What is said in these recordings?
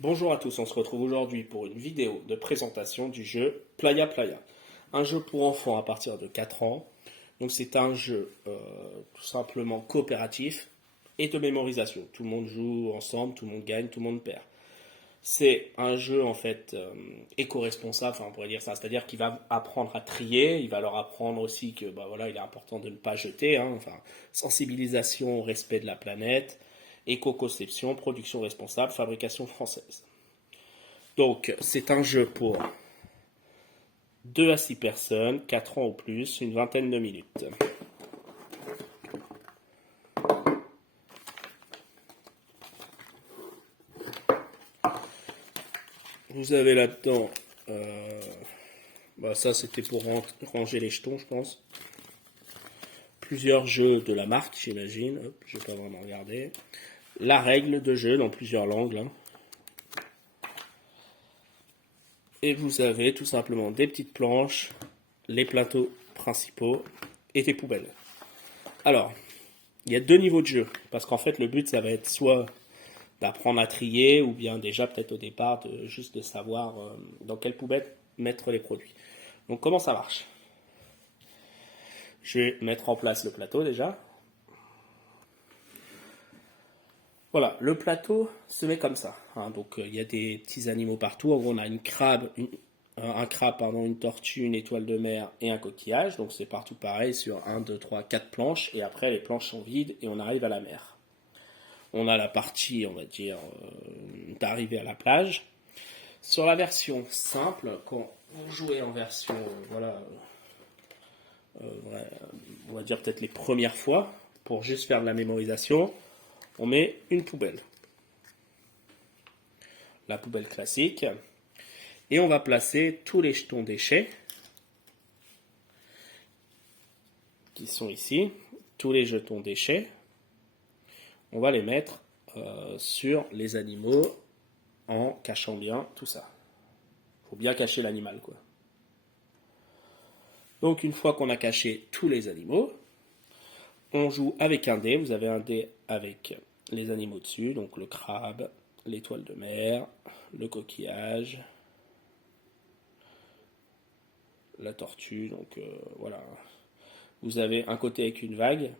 Bonjour à tous, on se retrouve aujourd'hui pour une vidéo de présentation du jeu Playa Playa. Un jeu pour enfants à partir de 4 ans. Donc c'est un jeu tout simplement coopératif et de mémorisation. Tout le monde joue ensemble, tout le monde gagne, tout le monde perd. C'est un jeu en fait éco-responsable, enfin on pourrait dire ça, c'est-à-dire qu'il va apprendre à trier, il va leur apprendre aussi que bah, voilà, il est important de ne pas jeter, hein, enfin sensibilisation au respect de la planète, éco-conception, production responsable, fabrication française. Donc, c'est un jeu pour 2 à 6 personnes, 4 ans ou plus, une vingtaine de minutes. Vous avez là-dedans, ça c'était pour ranger les jetons, je pense. Plusieurs jeux de la marque, j'imagine. Hop, je vais pas vraiment regarder. La règle de jeu dans plusieurs langues. Là. Et vous avez tout simplement des petites planches, les plateaux principaux et des poubelles. Alors, il y a 2 niveaux de jeu. Parce qu'en fait, le but, ça va être soit d'apprendre à trier ou bien déjà peut-être au départ juste de savoir dans quelle poubelle mettre les produits. Donc comment ça marche? Je vais mettre en place le plateau déjà. Voilà, le plateau se met comme ça. Hein. Donc il y a des petits animaux partout. En gros, on a un crabe, une tortue, une étoile de mer et un coquillage. Donc c'est partout pareil sur 1, 2, 3, 4 planches. Et après, les planches sont vides et on arrive à la mer. On a la partie, on va dire, d'arriver à la plage. Sur la version simple, quand vous jouez en version, on va dire peut-être les premières fois, pour juste faire de la mémorisation, on met une poubelle. La poubelle classique. Et on va placer tous les jetons déchets qui sont ici. Tous les jetons déchets. On va les mettre sur les animaux en cachant bien tout ça. Il faut bien cacher l'animal, quoi. Donc une fois qu'on a caché tous les animaux, on joue avec un dé. Vous avez un dé avec les animaux dessus, donc le crabe, l'étoile de mer, le coquillage, la tortue. Donc voilà. Vous avez un côté avec une vague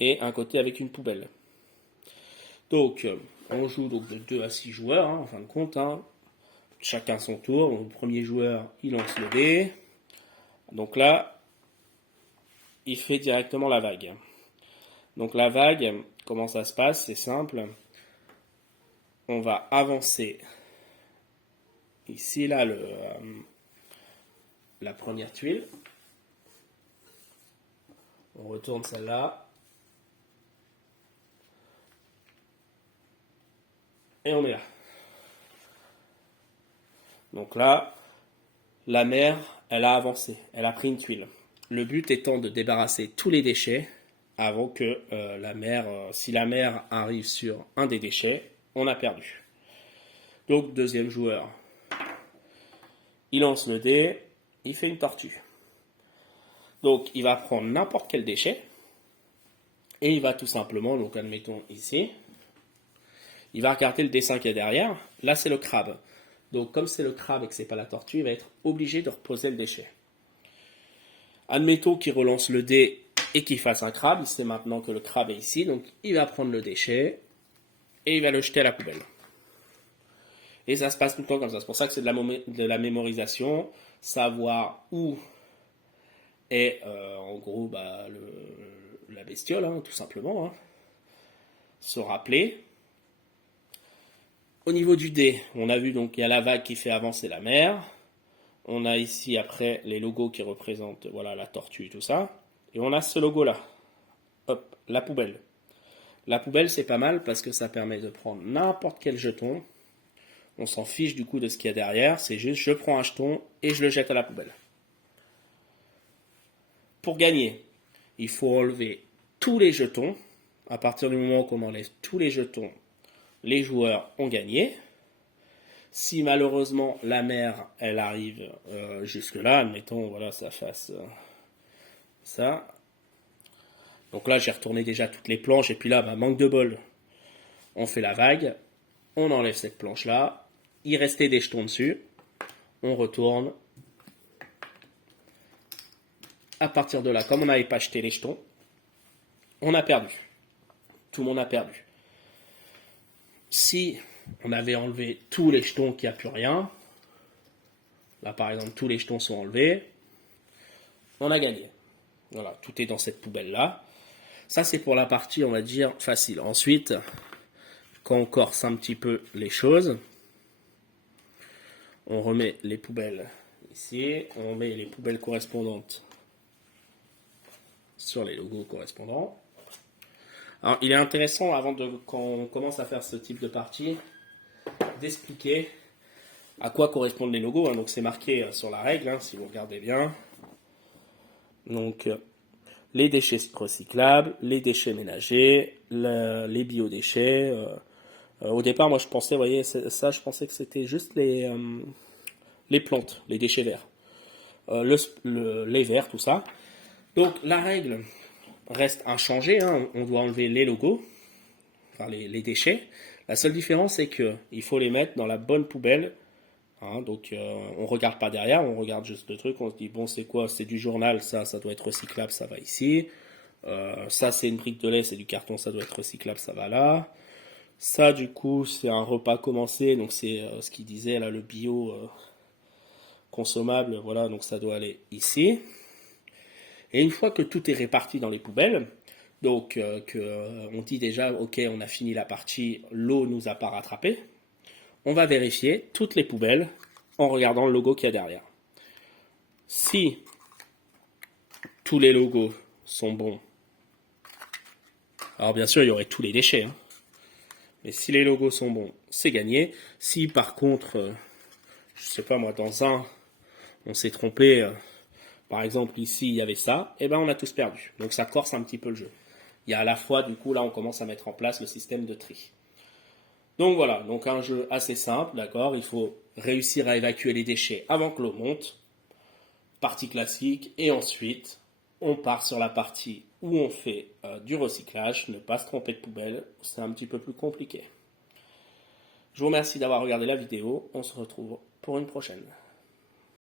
et un côté avec une poubelle. Donc on joue donc de 2 à 6 joueurs, hein, en fin de compte. Hein. Chacun son tour. Donc, le premier joueur, il lance le dé. Donc là, il fait directement la vague. Donc la vague, comment ça se passe? C'est simple. On va avancer ici, là, la première tuile. On retourne celle-là. Et on est là. Donc là, la mer, elle a avancé. Elle a pris une tuile. Le but étant de débarrasser tous les déchets avant que la mer, si la mer arrive sur un des déchets, on a perdu. Donc, deuxième joueur, il lance le dé, il fait une tortue. Donc, il va prendre n'importe quel déchet et il va tout simplement, donc admettons ici, il va regarder le dessin qu'il y a derrière. Là, c'est le crabe. Donc, comme c'est le crabe et que c'est pas la tortue, il va être obligé de reposer le déchet. Admettons qu'il relance le dé et qu'il fasse un crabe. Il sait maintenant que le crabe est ici. Donc, il va prendre le déchet et il va le jeter à la poubelle. Et ça se passe tout le temps comme ça. C'est pour ça que c'est de la mémorisation. Savoir où est, en gros, la bestiole, hein, tout simplement. Hein. Se rappeler. Au niveau du dé, on a vu donc il y a la vague qui fait avancer la mer. On a ici après les logos qui représentent voilà, la tortue et tout ça. Et on a ce logo-là. Hop, la poubelle. La poubelle, c'est pas mal parce que ça permet de prendre n'importe quel jeton. On s'en fiche du coup de ce qu'il y a derrière. C'est juste, je prends un jeton et je le jette à la poubelle. Pour gagner, il faut enlever tous les jetons. À partir du moment qu'on enlève tous les jetons, les joueurs ont gagné. Si malheureusement la mer, elle arrive jusque-là, admettons, voilà, ça fasse ça. Donc là, j'ai retourné déjà toutes les planches, et puis là, manque de bol. On fait la vague, on enlève cette planche-là. Il restait des jetons dessus. On retourne. À partir de là, comme on n'avait pas jeté les jetons, on a perdu. Tout le monde a perdu. Si on avait enlevé tous les jetons qu'il n'y a plus rien, là par exemple tous les jetons sont enlevés, on a gagné. Voilà, tout est dans cette poubelle-là. Ça c'est pour la partie, on va dire, facile. Ensuite, quand on corse un petit peu les choses, on remet les poubelles ici, on met les poubelles correspondantes sur les logos correspondants. Alors, il est intéressant, avant qu'on commence à faire ce type de partie, d'expliquer à quoi correspondent les logos. Donc, c'est marqué sur la règle, si vous regardez bien. Donc, les déchets recyclables, les déchets ménagers, les biodéchets. Au départ, moi, je pensais, vous voyez, ça, je pensais que c'était juste les plantes, les déchets verts. Les verts, tout ça. Donc, la règle reste inchangée, on doit enlever les logos, enfin les déchets. La seule différence, c'est qu'il faut les mettre dans la bonne poubelle. Donc, on ne regarde pas derrière, on regarde juste le truc, on se dit, bon, c'est quoi? C'est du journal, ça doit être recyclable, ça va ici. Ça, c'est une brique de lait, c'est du carton, ça doit être recyclable, ça va là. Ça, du coup, c'est un repas commencé, donc c'est ce qu'il disait, là, le bio consommable, voilà, donc ça doit aller ici. Et une fois que tout est réparti dans les poubelles, donc on dit déjà, ok, on a fini la partie, l'eau nous a pas rattrapé, on va vérifier toutes les poubelles en regardant le logo qu'il y a derrière. Si tous les logos sont bons, alors bien sûr il y aurait tous les déchets, mais si les logos sont bons, c'est gagné. Si par contre, je sais pas moi, dans un, on s'est trompé, par exemple ici il y avait ça, et ben on a tous perdu. Donc ça corse un petit peu le jeu. Il y a à la fois, du coup là on commence à mettre en place le système de tri. Donc voilà, donc un jeu assez simple, d'accord. Il faut réussir à évacuer les déchets avant que l'eau monte, partie classique, et ensuite on part sur la partie où on fait du recyclage, ne pas se tromper de poubelle, c'est un petit peu plus compliqué. Je vous remercie d'avoir regardé la vidéo, on se retrouve pour une prochaine.